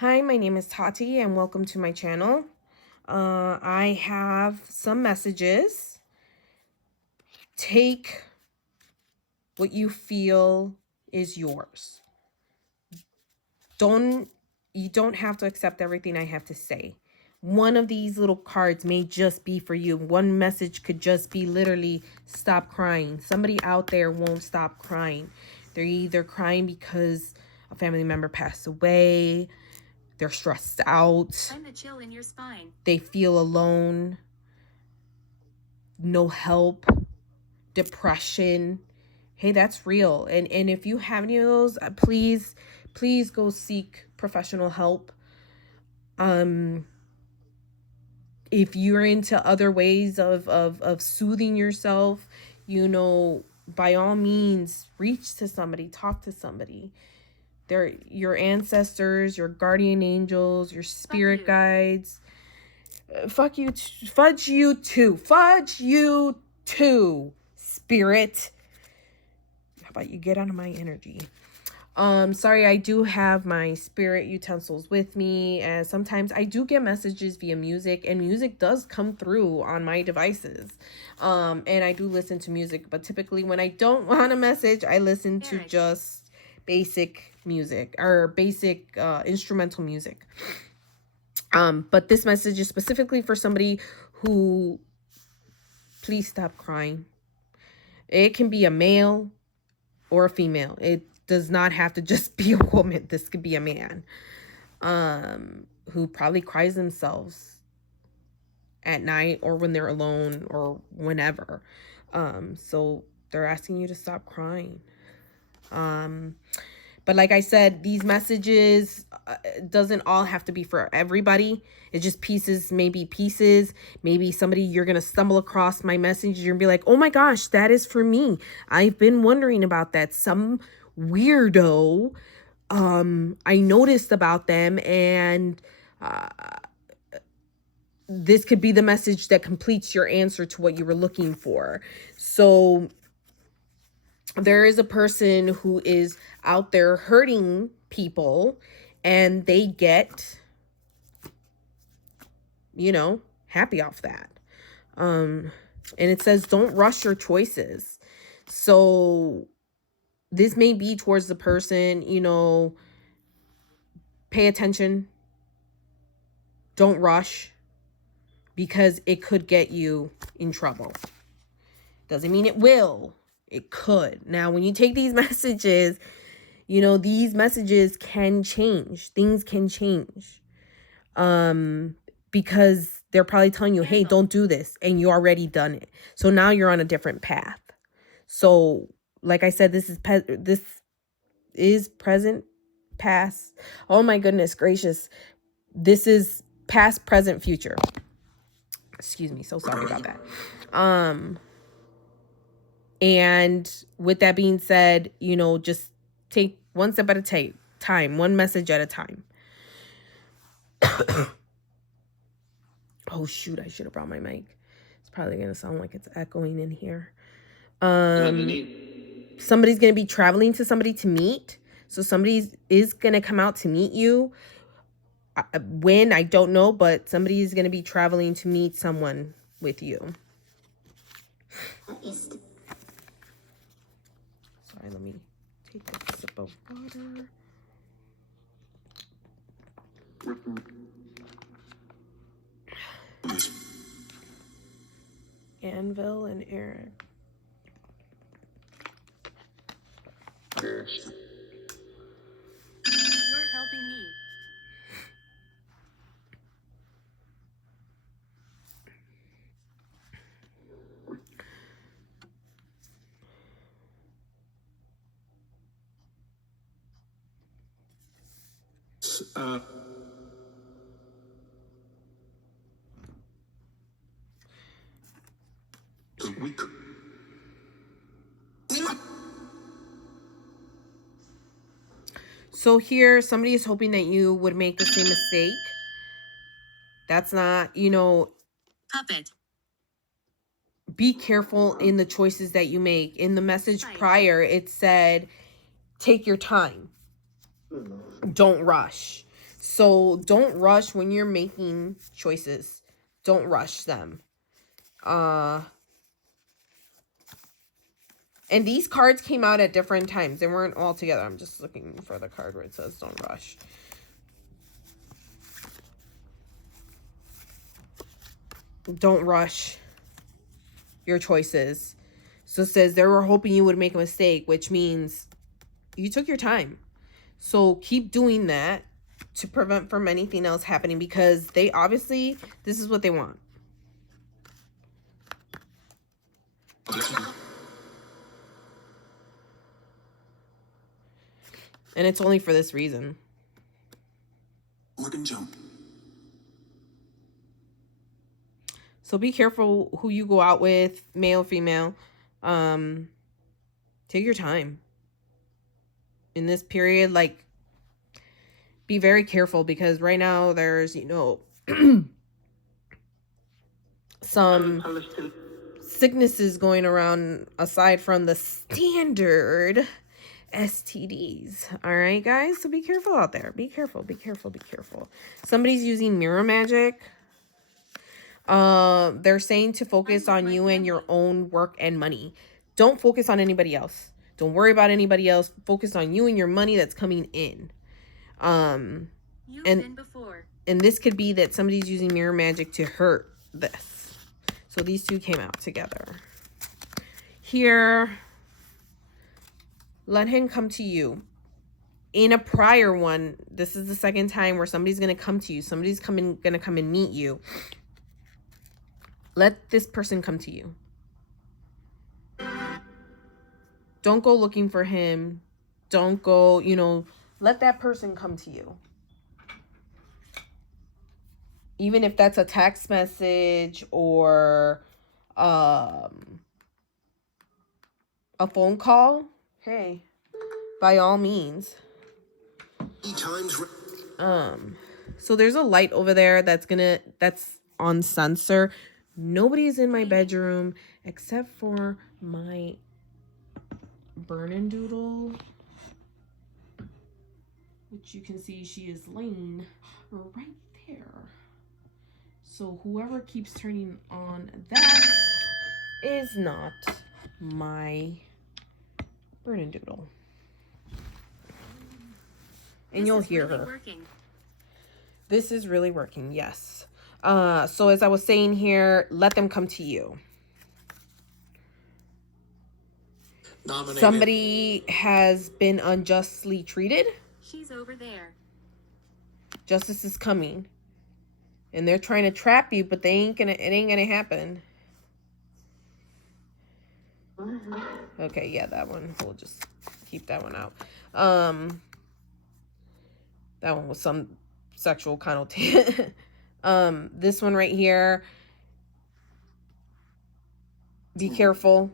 Hi, my name is Tati and welcome to my channel. I have some messages. Take what you feel is yours. You don't have to accept everything I have to say. One of these little cards may just be for you. One message could just be literally stop crying. Somebody out there won't stop crying. They're either crying because a family member passed away, they're stressed out, Find the chill in your spine. They feel alone, no help, depression. Hey, that's real. And if you have any of those, please go seek professional help. If you're into other ways of soothing yourself, by all means, reach to somebody, talk to somebody. They're your ancestors, your guardian angels, your spirit guides. Fudge you too, spirit. How about you get out of my energy? Sorry, I do have my spirit utensils with me, and sometimes I do get messages via music, and music does come through on my devices. And I do listen to music, but typically when I don't want a message, I listen to just basic music or basic instrumental music. But this message is specifically for somebody who, please stop crying. It can be a male or a female. It does not have to just be a woman. This could be a man who probably cries themselves at night or when they're alone or whenever. So they're asking you to stop crying. But like I said, these messages doesn't all have to be for everybody. It's just pieces. Maybe somebody, you're going to stumble across my message. You're going to be like, oh my gosh, that is for me. I've been wondering about that. Some weirdo, I noticed about them, and this could be the message that completes your answer to what you were looking for. So there is a person who is out there hurting people, and they get, happy off that. And it says, don't rush your choices. So this may be towards the person, pay attention. Don't rush, because it could get you in trouble. Doesn't mean it will. It could. Now, when you take these messages, these messages can change. Things can change. Because they're probably telling you, hey, don't do this. And you already done it. So now you're on a different path. So, like I said, this is present, past. Oh my goodness gracious. This is past, present, future. Excuse me. So sorry about that. And with that being said, just take one step at a time, one message at a time. Oh shoot, I should have brought my mic. It's probably gonna sound like it's echoing in here. Somebody's gonna be traveling to somebody to meet. So somebody is gonna come out to meet you. When, I don't know, but somebody is gonna be traveling to meet someone with you. Sorry, let me take a sip of water. Anvil and Eric. You're helping me. So here, somebody is hoping that you would make the same mistake. That's not, Puppet. Be careful in the choices that you make. In the message prior, it said, take your time. Don't rush. So don't rush when you're making choices. Don't rush them. And these cards came out at different times. They weren't all together. I'm just looking for the card where it says don't rush. Don't rush your choices. So it says they were hoping you would make a mistake, which means you took your time. So keep doing that to prevent from anything else happening, because they obviously, this is what they want. And it's only for this reason. Organ jump. So be careful who you go out with, male, female. Take your time. In this period, like, be very careful, because right now there's, you know, some sicknesses going around aside from the standard STDs. All right, guys? So be careful out there. Be careful, be careful, be careful. Somebody's using mirror magic. They're saying to focus on you and your own work and money. Don't focus on anybody else. Don't worry about anybody else. Focus on you and your money that's coming in. You've been before. And this could be that somebody's using mirror magic to hurt this. So these two came out together. Here, let him come to you. In a prior one, this is the second time where somebody's going to come to you. Somebody's going to come and meet you. Let this person come to you. Don't go looking for him. Don't go, you know, let that person come to you. Even if that's a text message or a phone call, hey, by all means. So there's a light over there that's on censor. Nobody's in my bedroom except for my burning doodle, which you can see she is laying right there. So whoever keeps turning on that is not my burning doodle. And you'll hear her. Working. This is really working, yes. So as I was saying here, let them come to you. Nominated. Somebody has been unjustly treated. She's over there. Justice is coming. And they're trying to trap you, but it ain't gonna happen. Okay, yeah, that one. We'll just keep that one out. That one was some sexual connotation. This one right here. Be careful.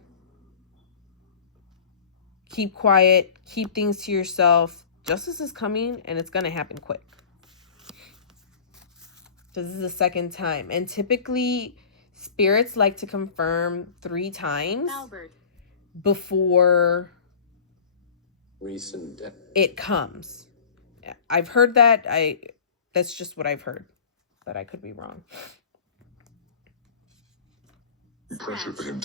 Keep quiet. Keep things to yourself. Justice is coming, and it's gonna happen quick. This is the second time. And typically, spirits like to confirm 3 times Albert. before Recent. it comes. I've heard that. That's just what I've heard. But I could be wrong. Pressure for him.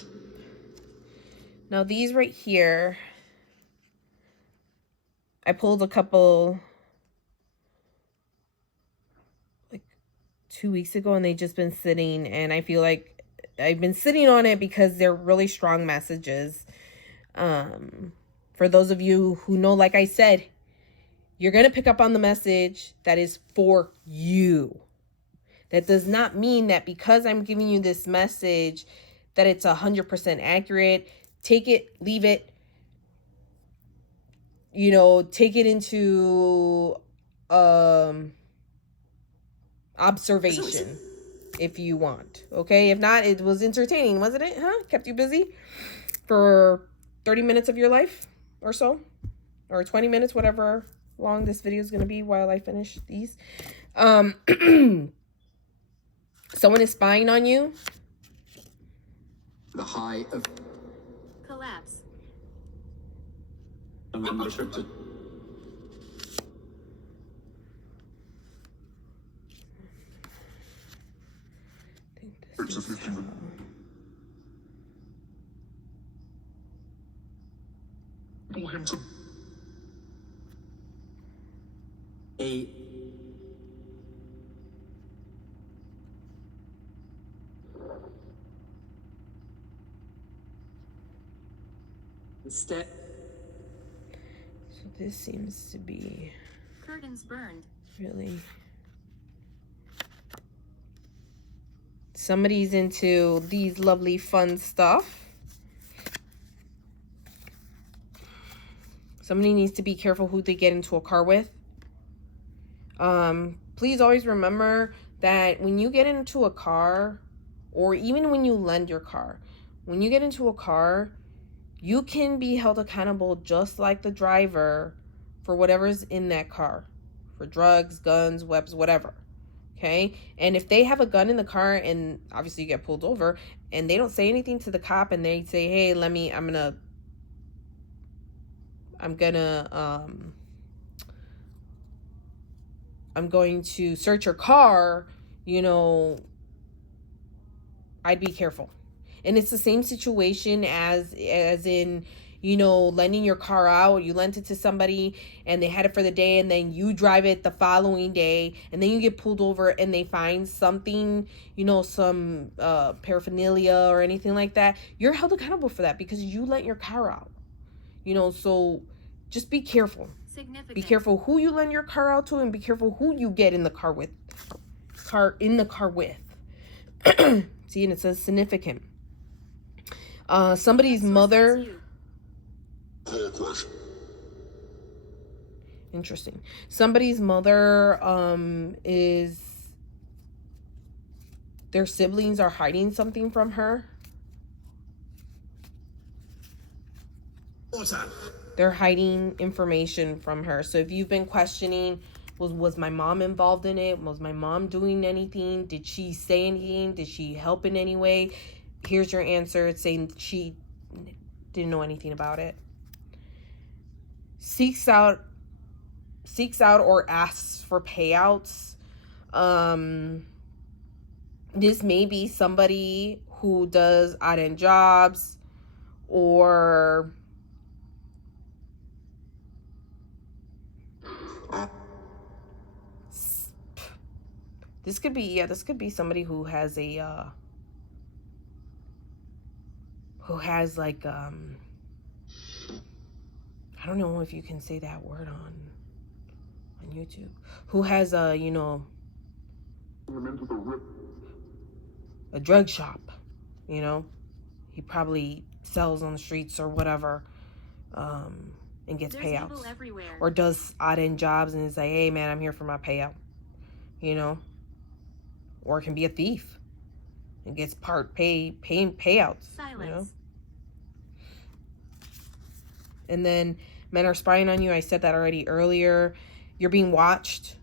Now, these right here, I pulled a couple like 2 weeks ago, and they've just been sitting, and I feel like I've been sitting on it because they're really strong messages. For those of you who know, like I said, you're going to pick up on the message that is for you. That does not mean that because I'm giving you this message that it's 100% accurate. Take it, leave it. You know, take it into observation if you want. Okay? If not, it was entertaining, wasn't it? Huh? Kept you busy for 30 minutes of your life or so, or 20 minutes, whatever long this video is going to be while I finish these. Someone is spying on you. The high of Collapse. unrestricted. A step. So this seems to be Curtains burned. really... Somebody's into these lovely fun stuff. Somebody needs to be careful who they get into a car with. Please always remember that when you get into a car, or even when you lend your car, when you get into a car, you can be held accountable just like the driver for whatever's in that car, for drugs, guns, weapons, whatever. Okay? And if they have a gun in the car and obviously you get pulled over and they don't say anything to the cop and they say, hey, I'm going to search your car, you know, I'd be careful. And it's the same situation as in, you know, lending your car out. You lent it to somebody and they had it for the day, and then you drive it the following day, and then you get pulled over and they find something, you know, some paraphernalia or anything like that. You're held accountable for that because you lent your car out. You know, so just be careful. Significant. Be careful who you lend your car out to, and be careful who you get in the car with. See, and it says significant. Somebody's mother. Interesting. Somebody's mother is, their siblings are hiding something from her. They're hiding information from her. So if you've been questioning, was my mom involved in it? Was my mom doing anything? Did she say anything? Did she help in any way? Here's your answer. It's saying she didn't know anything about it. Seeks out or asks for payouts. This may be somebody who does odd-end jobs, or this could be somebody who has a like I don't know if you can say that word on YouTube. Who has a, you know, a drug shop, you know? He probably sells on the streets or whatever, and gets There's payouts. evil everywhere. Or does odd-end jobs and is like, hey man, I'm here for my payout, you know? Or it can be a thief and gets paying payouts. Silence. You know? And then men are spying on you. I said that already earlier. You're being watched.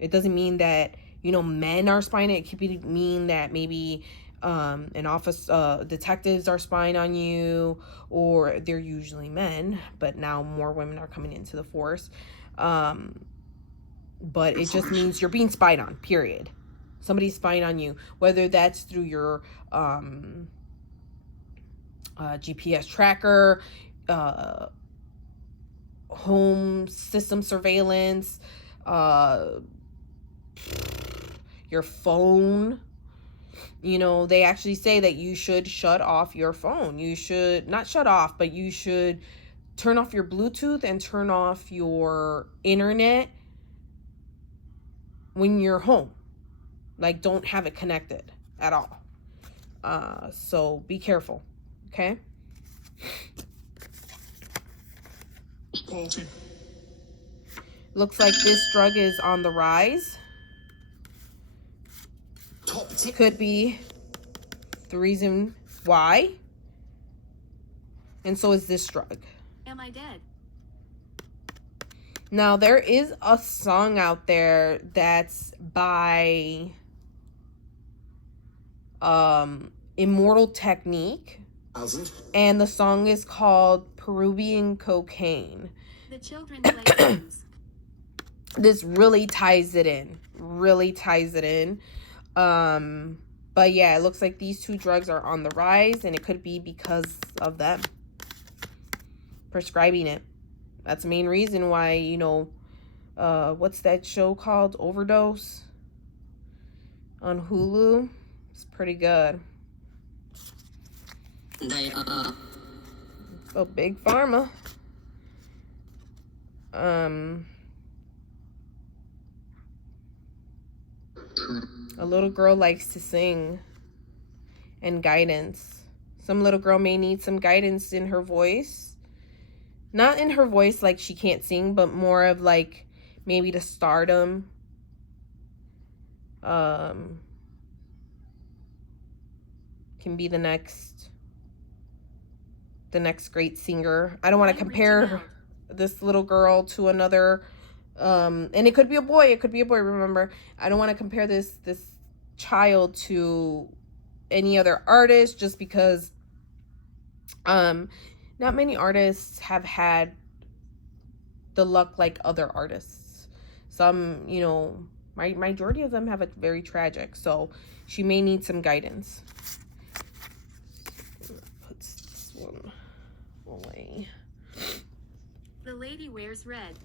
It doesn't mean that, you know, men are spying. It could mean that maybe an office, detectives are spying on you, or they're usually men, but now more women are coming into the force. But it just means you're being spied on, period. Somebody's spying on you, whether that's through your GPS tracker, home system surveillance, your phone. You know, they actually say that you should shut off your phone. You should not shut off, but you should turn off your Bluetooth and turn off your internet when you're home. Like, don't have it connected at all. So be careful, okay? Looks like this drug is on the rise. Could be the reason why. And so is this drug. Am I dead? Now, there is a song out there that's by Immortal Technique. And the song is called Peruvian Cocaine. The children play games. This really ties it in. But yeah, it looks like these two drugs are on the rise, and it could be because of them prescribing it. That's the main reason why, you know, what's that show called? Overdose on Hulu. It's pretty good. They are. So Big Pharma. A little girl likes to sing and guidance. Some little girl may need some guidance in her voice. Not in her voice like she can't sing, but more of like maybe the stardom. Can be the next great singer. I don't want to compare this little girl to another, and it could be a boy, remember. I don't want to compare this child to any other artist, just because not many artists have had the luck like other artists. Some, majority of them have it very tragic, so she may need some guidance. Put this one away. The lady wears red.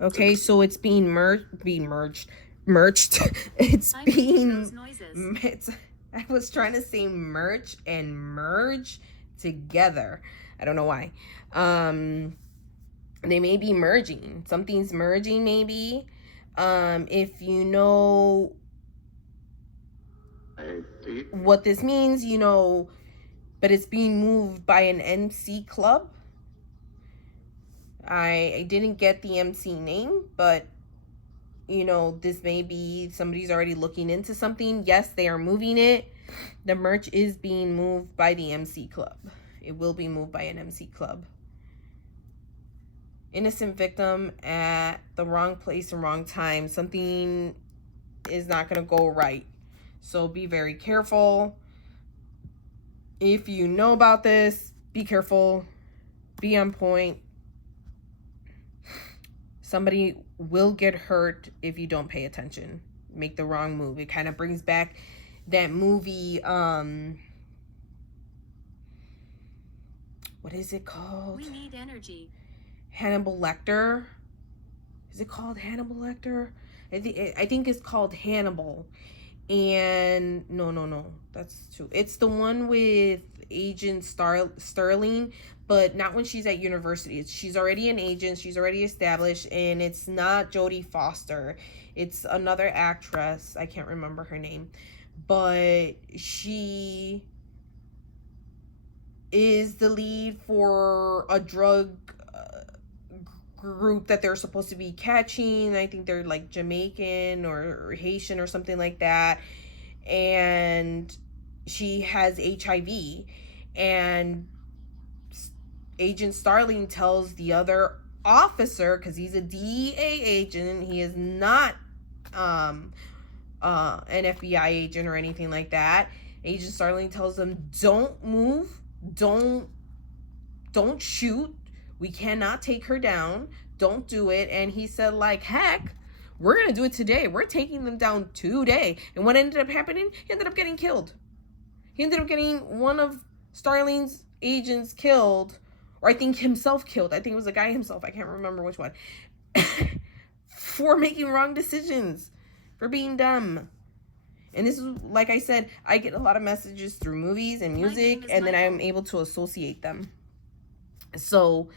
Okay, so it's being merged. It's I make being those noises. I was trying to say merch and merge together. I don't know why. They may be merging. Something's merging, maybe. If you know what this means, but it's being moved by an MC club. I didn't get the MC name, but this may be somebody's already looking into something. Yes, they are moving it. The merch is being moved by the MC club. It will be moved by an MC club. Innocent victim at the wrong place and wrong time. Something is not going to go right. So be very careful. If you know about this, be careful. Be on point. Somebody will get hurt if you don't pay attention. Make the wrong move. It kind of brings back that movie, what is it called? We need energy. Hannibal Lecter. Is it called Hannibal Lecter? I think it's called Hannibal. And no, that's true. It's the one with Agent Sterling, but not when she's at university. She's already an agent. She's already established, and it's not Jodie Foster. It's another actress. I can't remember her name, but she is the lead for a drug group that they're supposed to be catching. I think they're like Jamaican or Haitian or something like that, and she has HIV, and Agent Starling tells the other officer, because he's a DEA agent, he is not an FBI agent or anything like that. Agent Starling tells them, don't move, don't shoot, we cannot take her down, don't do it. And he said, like, heck, we're gonna do it today. We're taking them down today. And what ended up happening? He ended up getting killed. He ended up getting one of Starling's agents killed, or I think himself killed. I think it was the guy himself. I can't remember which one. For making wrong decisions, for being dumb. And this is, like I said, I get a lot of messages through movies and music, and then I'm able to associate them. So,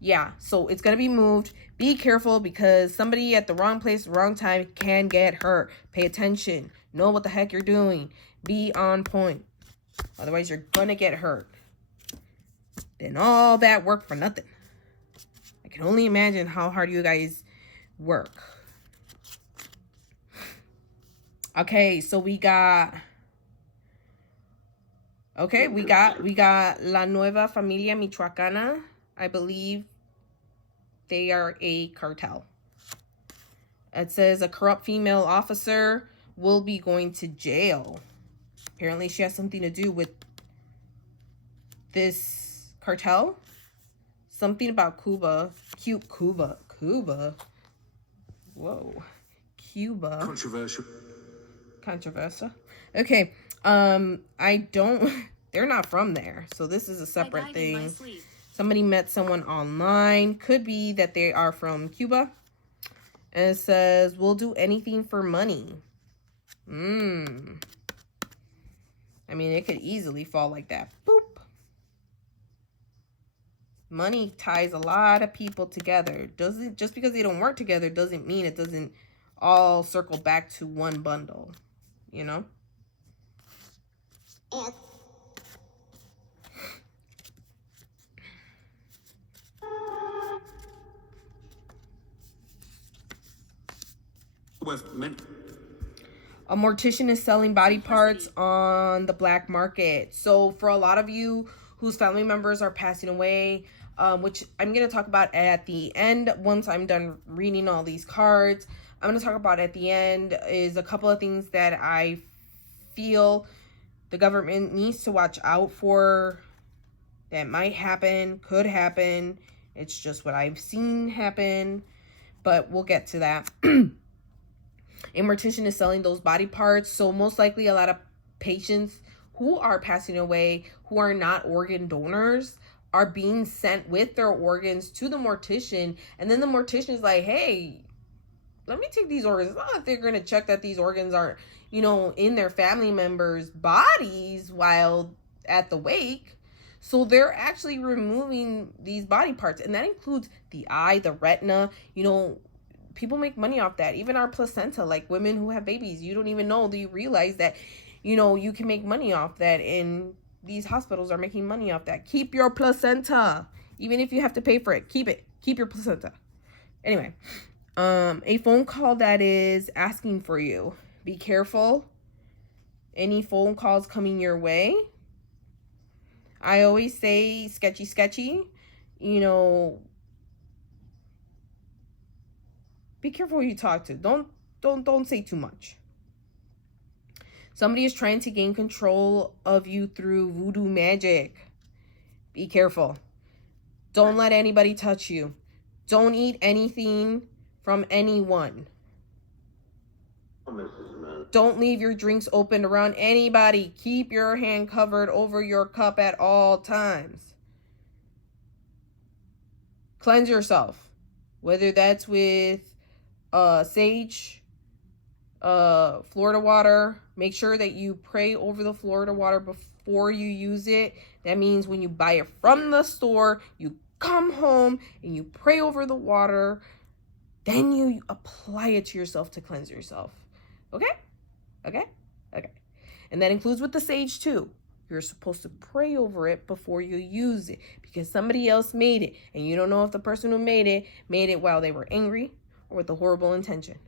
yeah, so it's going to be moved. Be careful, because somebody at the wrong place, wrong time can get hurt. Pay attention. Know what the heck you're doing. Be on point. Otherwise, you're going to get hurt. Then all that work for nothing. I can only imagine how hard you guys work. Okay, so we got La Nueva Familia Michoacana. I believe they are a cartel. It says a corrupt female officer will be going to jail. Apparently she has something to do with this cartel. Something about Cuba. Cuba. Whoa. Cuba. Controversial. Okay. I don't they're not from there. So this is a I separate died in my thing. sleep. Somebody met someone online. Could be that they are from Cuba. And it says, we'll do anything for money. I mean, it could easily fall like that. Boop. Money ties a lot of people together. Doesn't just because they don't work together doesn't mean it doesn't all circle back to one bundle, you know? A mortician is selling body parts on the black market. So for a lot of you whose family members are passing away, which I'm going to talk about at the end once I'm done reading all these cards, I'm going to talk about at the end is a couple of things that I feel the government needs to watch out for that might happen, could happen. It's just what I've seen happen, but we'll get to that. A mortician is selling those body parts. So most likely a lot of patients who are passing away, who are not organ donors, are being sent with their organs to the mortician. And then the mortician is like, hey, let me take these organs. It's not like they're going to check that these organs aren't, you know, in their family members' bodies while at the wake. So they're actually removing these body parts. And that includes the eye, the retina, you know. People make money off that. Even our placenta, like women who have babies, you don't even know. Do you realize that, you know, you can make money off that? And these hospitals are making money off that. Keep your placenta. Even if you have to pay for it, keep it. Keep your placenta. Anyway, a phone call that is asking for you. Be careful. Any phone calls coming your way. I always say sketchy, sketchy. You know, be careful who you talk to. Don't say too much. Somebody is trying to gain control of you through voodoo magic. Be careful. Don't let anybody touch you. Don't eat anything from anyone. Don't leave your drinks open around anybody. Keep your hand covered over your cup at all times. Cleanse yourself. Whether that's with sage, Florida water. Make sure that you pray over the Florida water before you use it. That means when you buy it from the store, you come home and you pray over the water. Then you apply it to yourself to cleanse yourself. Okay? Okay? Okay. And that includes with the sage too. You're supposed to pray over it before you use it because somebody else made it. And you don't know if the person who made it while they were angry or with a horrible intention.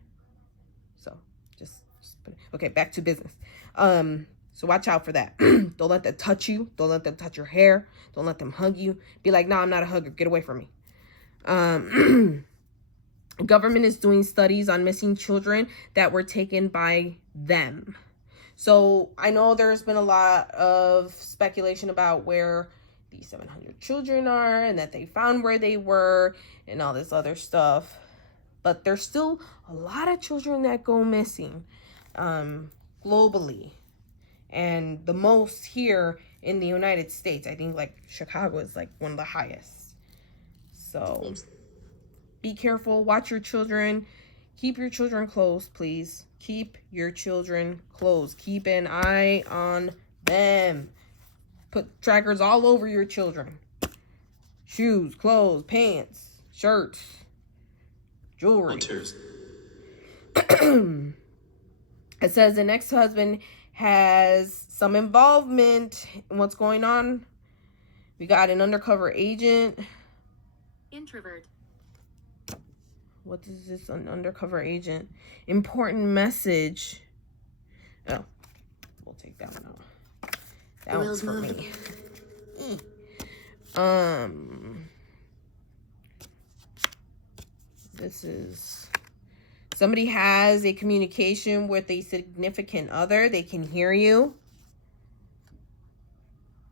So just put it. Okay, back to business. So watch out for that. Don't let them touch you. Don't let them touch your hair. Don't let them hug you. Be like, no, I'm not a hugger. Get away from me. Government is doing studies on missing children that were taken by them. So I know there's been a lot of speculation about where these 700 children are and that they found where they were and all this other stuff. But there's still a lot of children that go missing globally. And the most here in the United States. I think like Chicago is like one of the highest. So be careful. Watch your children. Keep your children close, please. Keep your children close. Keep an eye on them. Put trackers all over your children. Shoes, clothes, pants, shirts, jewelry. It says the next husband has some involvement in what's going on. We got an undercover agent. Introvert. What is this? An undercover agent. Important message. Oh, we'll take that one out. That one's for me. This is somebody has a communication with a significant other. They can hear you.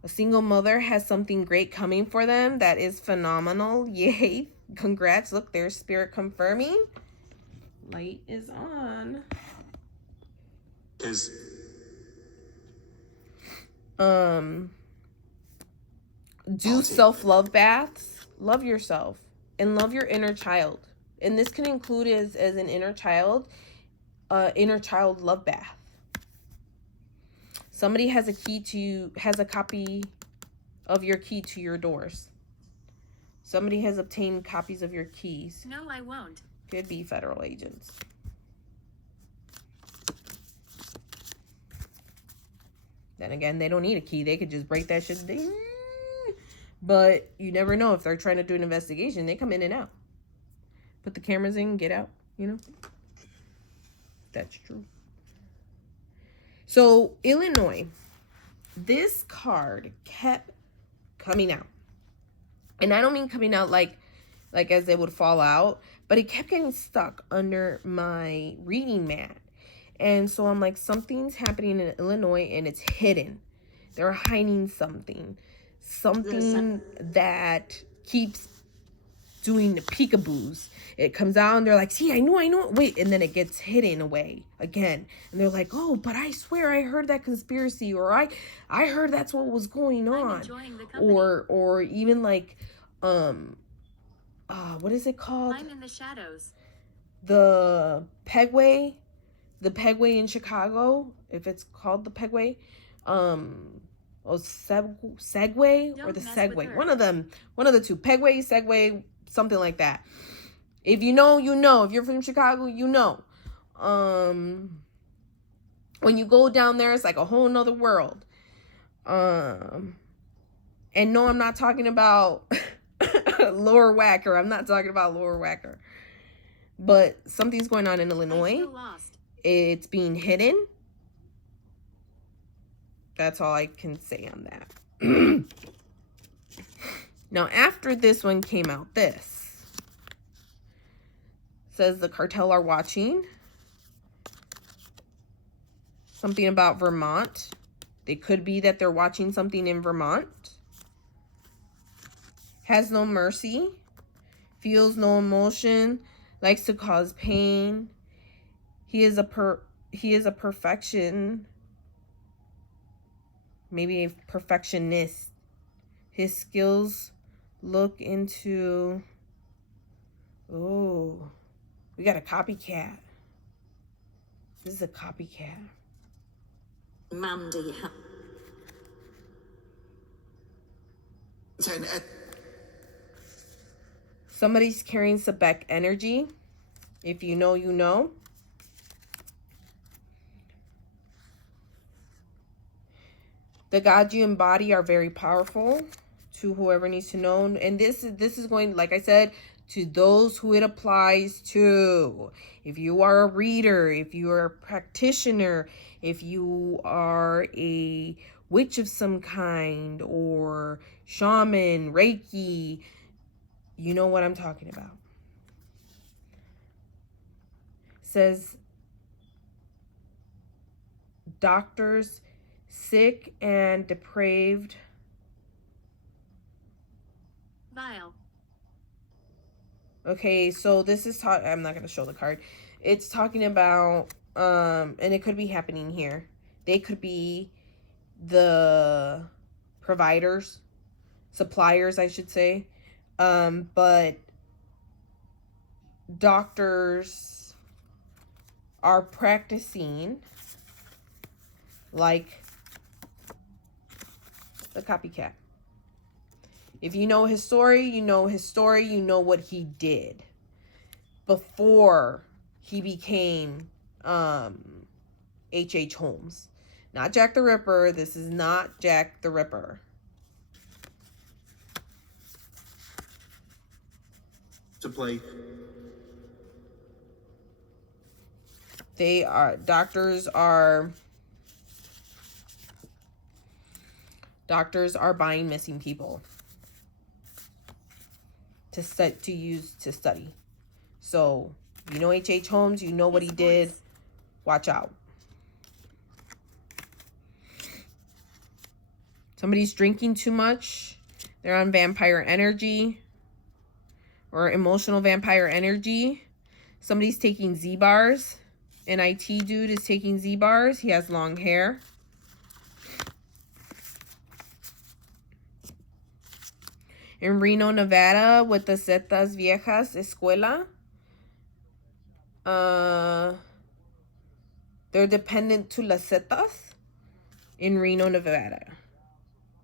A single mother has something great coming for them. That is phenomenal. Yay. Congrats. Look, there's spirit confirming. Light is on. do self-love baths. Love yourself and love your inner child. And this can include as an inner child love bath. Somebody has a copy of your key to your doors. Somebody has obtained copies of your keys. No, I won't. Could be federal agents. Then again, they don't need a key. They could just break that shit. But you never know if they're trying to do an investigation. They come in and out. Put the cameras in, get out, you know? That's true. So, Illinois. This card kept coming out. And I don't mean coming out like as it would fall out, but it kept getting stuck under my reading mat. And so I'm like, something's happening in Illinois and it's hidden. They're hiding something. Something that keeps doing the peekaboos. It comes out and they're like, see, I know. Wait, and then it gets hidden away again. And they're like, oh, but I swear I heard that conspiracy, or I heard that's what was going on. I'm enjoying the company. Or even like, what is it called? I'm in the shadows. The Pegway in Chicago, if it's called the Pegway, Segway or the Segway, one of the two, Pegway, Segway, something like that. If you know, you know. If you're from Chicago, you know. When you go down there, it's like a whole nother world. And no, I'm not talking about Lower Wacker. I'm not talking about Lower Wacker. But something's going on in Illinois. I feel lost. It's being hidden. That's all I can say on that. Now, after this one came out, this says the cartel are watching. Something about Vermont. It could be that they're watching something in Vermont. Has no mercy. Feels no emotion. Likes to cause pain. He is a perfection. Maybe a perfectionist. His skills look into... Oh, we got a copycat. This is a copycat. Mandy. Somebody's carrying Sebek energy. If you know, you know. The gods you embody are very powerful to whoever needs to know. And this is going, like I said, to those who it applies to. If you are a reader, if you are a practitioner, if you are a witch of some kind, or shaman, Reiki, you know what I'm talking about. Says doctors sick and depraved. Vile. Okay, so this is I'm not going to show the card. It's talking about and it could be happening here. They could be the providers, suppliers, I should say. But doctors are practicing like the copycat. If you know his story, you know his story. You know what he did before he became H.H. Holmes. Not Jack the Ripper. This is not Jack the Ripper. To play. Doctors are buying missing people to use to study. So, you know H.H. Holmes, you know what he did. Watch out. Somebody's drinking too much. They're on vampire energy or emotional vampire energy. Somebody's taking Z-bars. An IT dude is taking Z-bars. He has long hair. In Reno, Nevada, with the Zetas Viejas Escuela. They're dependent to Las Zetas in Reno, Nevada.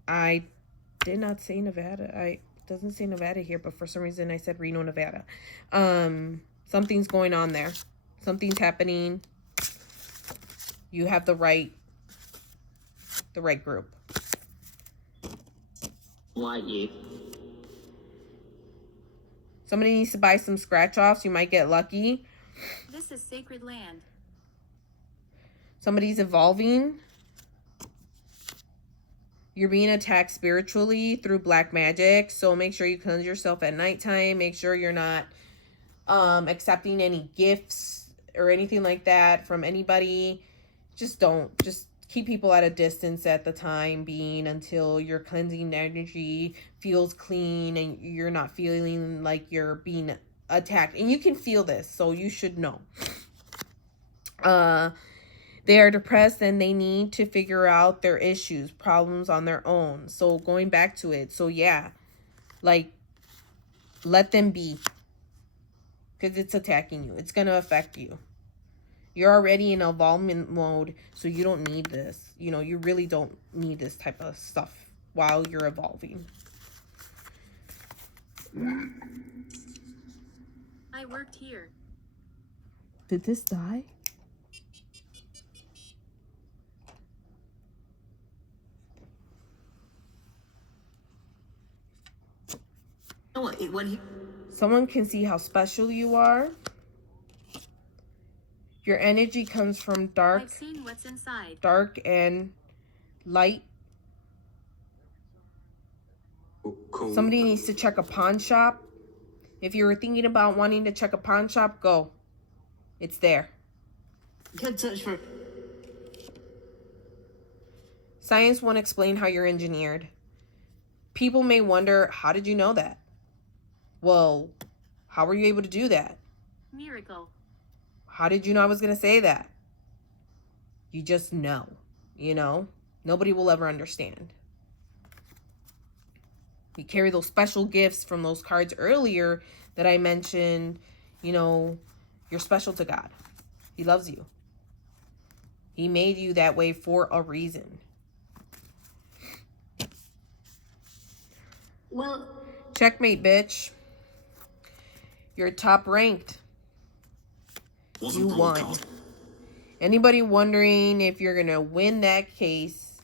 I did not say Nevada. It doesn't say Nevada here, but for some reason I said Reno, Nevada. Something's going on there. Something's happening. You have the right group. Somebody needs to buy some scratch offs. You might get lucky. This is sacred land. Somebody's evolving. You're being attacked spiritually through black magic. So make sure you cleanse yourself at nighttime. Make sure you're not accepting any gifts or anything like that from anybody. Just don't. Just keep people at a distance at the time being until your cleansing energy feels clean and you're not feeling like you're being attacked. And you can feel this, so you should know. They are depressed and they need to figure out their issues, problems on their own. So going back to it. So yeah, like, let them be. Because it's attacking you. It's going to affect you. You're already in evolvement mode, so you don't need this. You know, you really don't need this type of stuff while you're evolving. I worked here. Did this die? Someone can see how special you are. Your energy comes from dark. I've seen what's inside. Dark and light. Cool. Somebody needs to check a pawn shop. If you were thinking about wanting to check a pawn shop, go. It's there. Good touch for. Science won't explain how you're engineered. People may wonder, how did you know that? Well, how were you able to do that? Miracle. How did you know I was going to say that? You just know, you know? Nobody will ever understand. You carry those special gifts from those cards earlier that I mentioned. You know, you're special to God. He loves you. He made you that way for a reason. Well, Checkmate, bitch. You're top ranked. You won. Anybody wondering if you're going to win that case,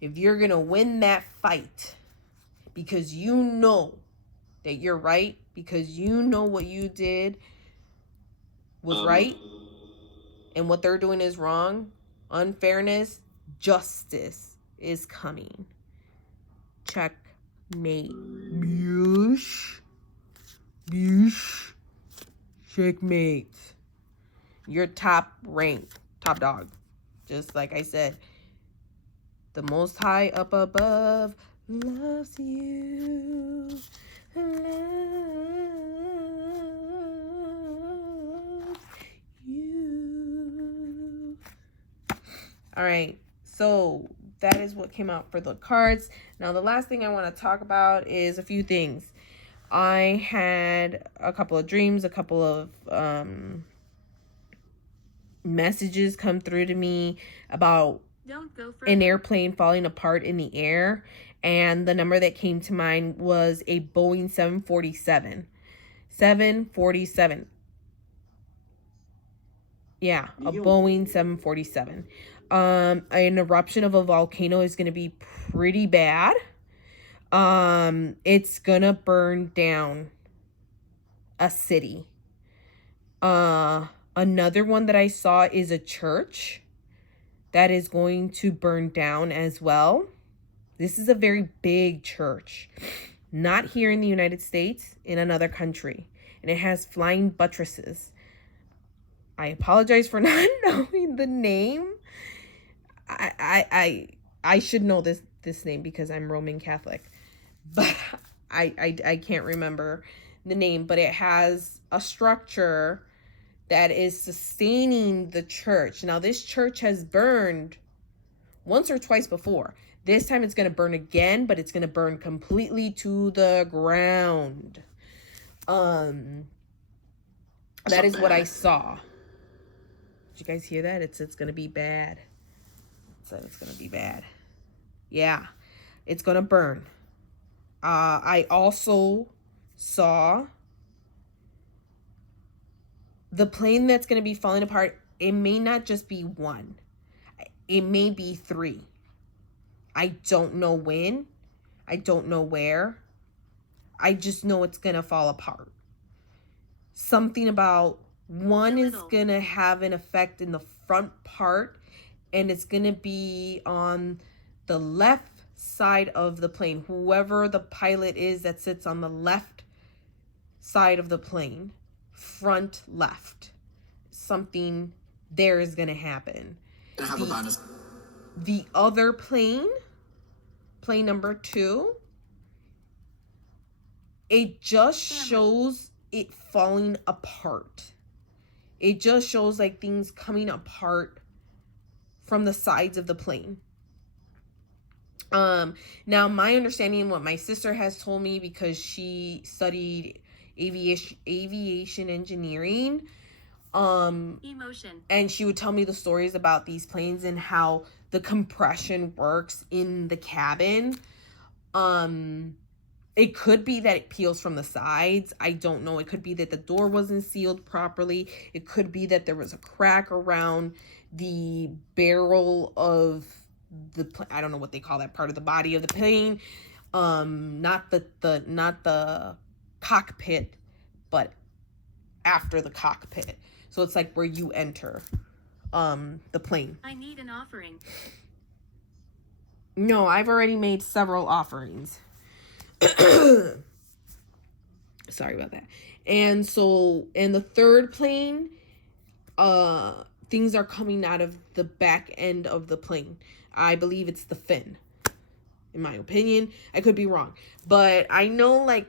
if you're going to win that fight, because you know that you're right, because you know what you did was right, and what they're doing is wrong, unfairness, justice is coming. Checkmate. Boosh. Boosh. Checkmate. You're top ranked, top dog. Just like I said, the Most High up above loves you. Loves you. All right, so that is what came out for the cards. Now, the last thing I want to talk about is a few things. I had a couple of dreams, a couple of messages come through to me about Don't go for an airplane falling apart in the air, and the number that came to mind was a Boeing 747. 747. Yeah, a Boeing 747. An eruption of a volcano is going to be pretty bad. It's going to burn down a city. Another one that I saw is a church that is going to burn down as well. This is a very big church. Not here in the United States, in another country. And it has flying buttresses. I apologize for not knowing the name. I should know this name because I'm Roman Catholic. But I can't remember the name. But it has a structure that is sustaining the church. Now, this church has burned once or twice before. This time it's going to burn again, but it's going to burn completely to the ground. That is what I saw. Did you guys hear that? It's going to be bad. It said it's going to be bad. Yeah, it's going to burn. I also saw the plane that's going to be falling apart. It may not just be one. It may be 3. I don't know when. I don't know where. I just know it's going to fall apart. Something about one is going to have an effect in the front part, and it's going to be on the left side of the plane. Whoever the pilot is that sits on the left side of the plane, front left, something there is going to happen. The other plane number 2, it just shows it falling apart. It just shows like things coming apart from the sides of the plane. Now my understanding, what my sister has told me, because she studied aviation engineering, Emotion. and she would tell me the stories about these planes and how the compression works in the cabin. It could be that it peels from the sides. I don't know. It could be that the door wasn't sealed properly. It could be that there was a crack around the barrel of the I don't know what they call that part of the body of the plane. Not the cockpit, but after the cockpit. So it's like where you enter the plane. I need an offering. No, I've already made several offerings. Sorry about that. And so in the third plane, things are coming out of the back end of the plane. I believe it's the fin, in my opinion. I could be wrong, but I know like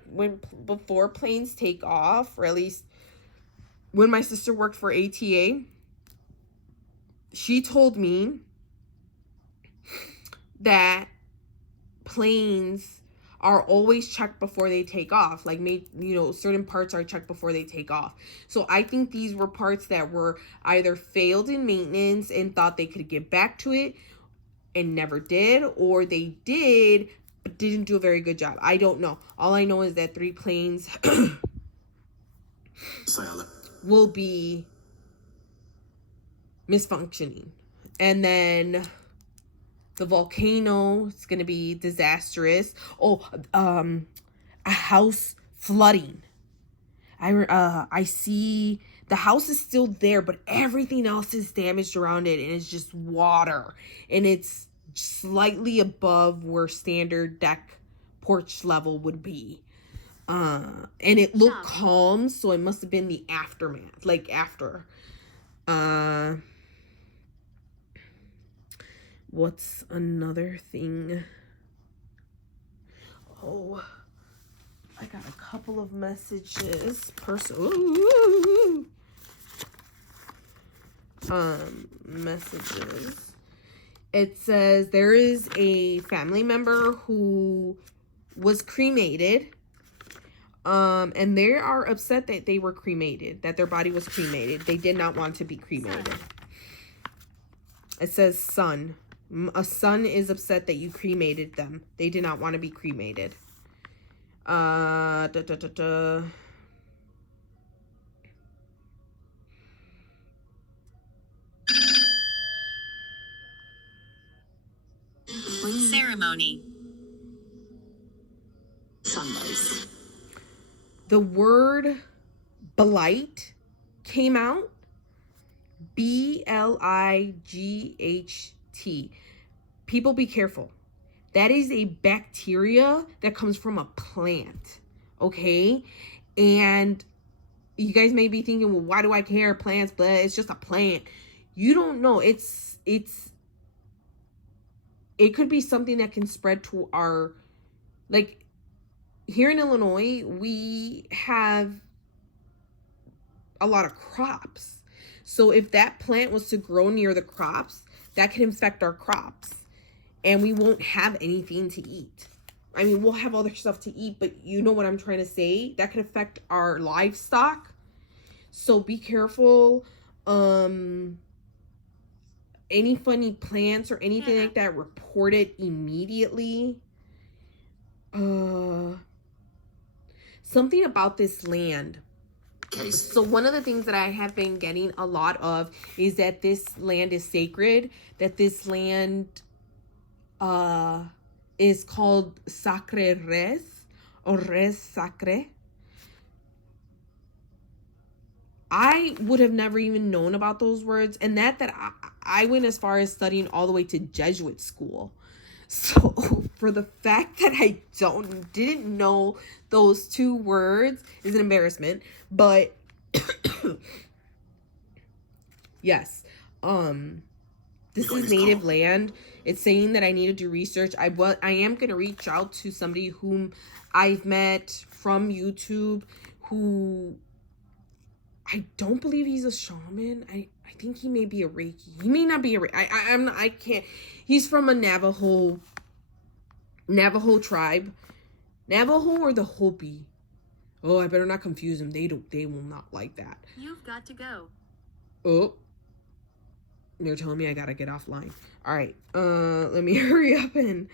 before planes take off, or at least when my sister worked for ATA, she told me that planes are always checked before they take off. Like, certain parts are checked before they take off. So I think these were parts that were either failed in maintenance and thought they could get back to it and never did, or they did but didn't do a very good job. I don't know. All I know is that 3 planes will be misfunctioning. And then the volcano is going to be disastrous. A house flooding. I see the house is still there, but everything else is damaged around it, and it's just water. And it's slightly above where standard deck porch level would be. And it looked calm, so it must have been the aftermath, like after. What's another thing? Oh, I got a couple of messages. Messages. It says there is a family member who was cremated. And they are upset that they were cremated, that their body was cremated. They did not want to be cremated. It says son. A son is upset that you cremated them. They did not want to be cremated. Ceremony. Sunrise. The word blight came out. BLIGHT. People, be careful. That is a bacteria that comes from a plant. Okay? And you guys may be thinking, well, why do I care? Plants, but it's just a plant. You don't know. It could be something that can spread to our, like, here in Illinois, we have a lot of crops. So if that plant was to grow near the crops, that could infect our crops. and we won't have anything to eat. I mean, we'll have other stuff to eat, but you know what I'm trying to say? That could affect our livestock. So be careful. Any funny plants or anything like that, report it immediately. Something about this land. So one of the things that I have been getting a lot of is that this land is sacred, that this land is called Sacre Res or Res Sacre. I would have never even known about those words, and that I went as far as studying all the way to Jesuit school. So for the fact that I didn't know those two words is an embarrassment. But yes, this is native land. It's saying that I need to do research. I am gonna reach out to somebody whom I've met from YouTube, who I don't believe he's a shaman. I think he may be a Reiki. He may not be a Reiki. I can't. He's from a Navajo tribe. Navajo or the Hopi. Oh, I better not confuse them. They will not like that. You've got to go. Oh. They're telling me I gotta get offline. All right. Let me hurry up and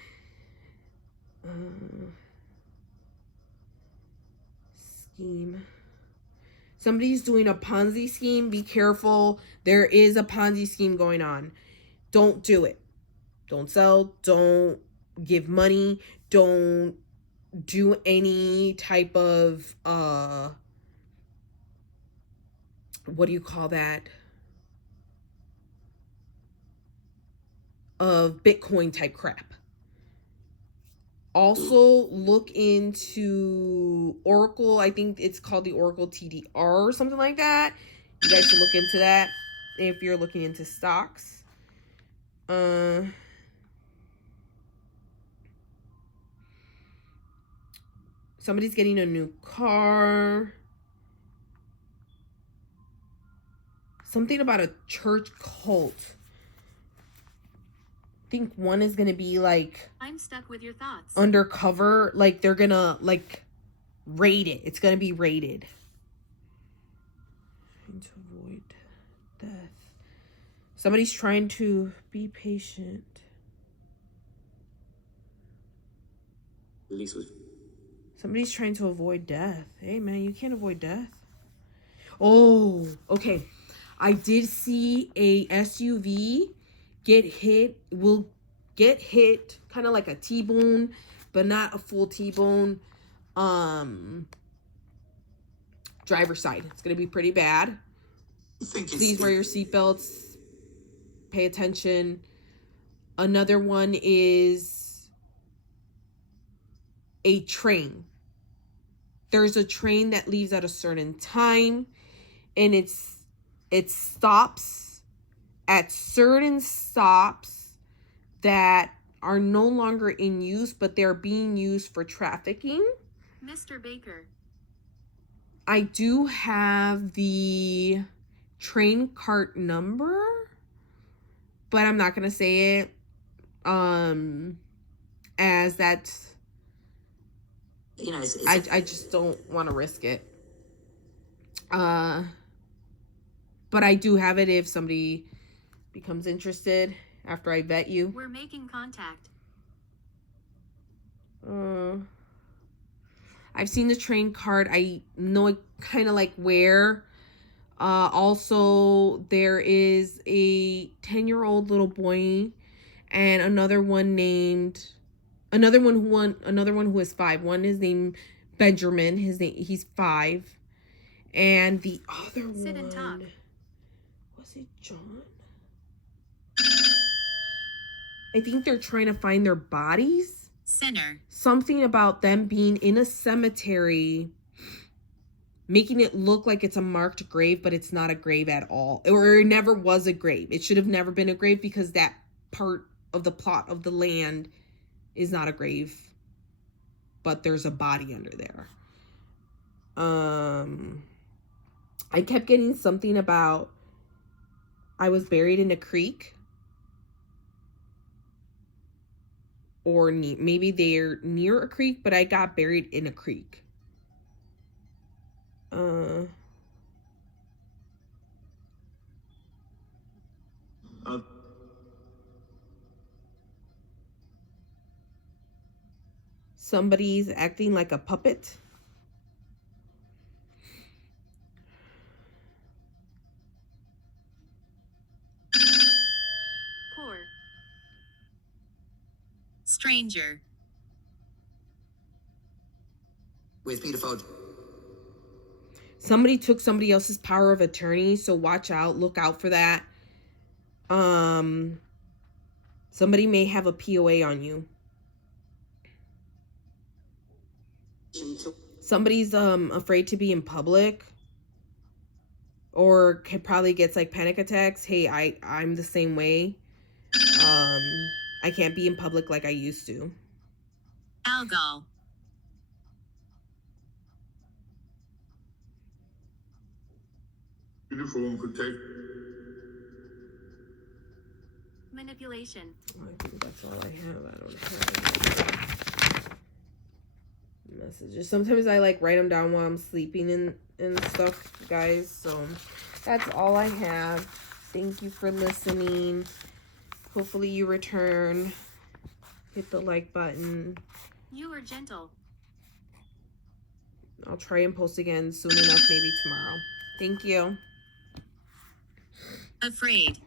scheme. Somebody's doing a Ponzi scheme. Be careful. There is a Ponzi scheme going on. Don't do it. Don't sell. Don't give money. Don't do any type of, what do you call that? Of Bitcoin type crap. Also, look into Oracle. I think it's called the Oracle TDR or something like that. You guys should look into that if you're looking into stocks. Somebody's getting a new car. Something about a church cult. I think one is going to be like... I'm stuck with your thoughts. Undercover. Like they're going to like raid it. It's going to be raided. Trying to avoid death. Somebody's trying to be patient. Somebody's trying to avoid death. Hey, man, you can't avoid death. Oh, okay. I did see a SUV will get hit, kind of like a T-bone, but not a full T-bone. Driver's side. It's going to be pretty bad. Please wear your seatbelts. Pay attention. Another one is a train. There's a train that leaves at a certain time, and it stops at certain stops that are no longer in use, but they're being used for trafficking. Mr. Baker. I do have the train cart number, but I'm not going to say it as that, You know, I just don't want to risk it. But I do have it if somebody becomes interested after I vet you. We're making contact. I've seen the train cart. I know it kind of like where. Also, there is a 10-year-old little boy and another one who is 5. One is named Benjamin. He's 5. And the other Sit and talk. Was it John? I think they're trying to find their bodies. Center. Something about them being in a cemetery, making it look like it's a marked grave, but it's not a grave at all. Or it never was a grave. It should have never been a grave because that part of the plot of the land is not a grave, but there's a body under there. I kept getting something about I was buried in a creek. or maybe they're near a creek, but I got buried in a creek. Somebody's acting like a puppet. Poor. Stranger. With beautiful. Somebody took somebody else's power of attorney, so watch out, look out for that. Somebody may have a POA on you. Somebody's afraid to be in public, or probably gets like panic attacks. Hey, I'm the same way. I can't be in public like I used to. Algol. Uniform protect. Manipulation. I think that's all I have. I don't have messages. Sometimes I like write them down while I'm sleeping and stuff, guys. So that's all I have. Thank you for listening. Hopefully you return. Hit the like button. You are gentle. I'll try and post again soon enough, maybe tomorrow. Thank you. Afraid.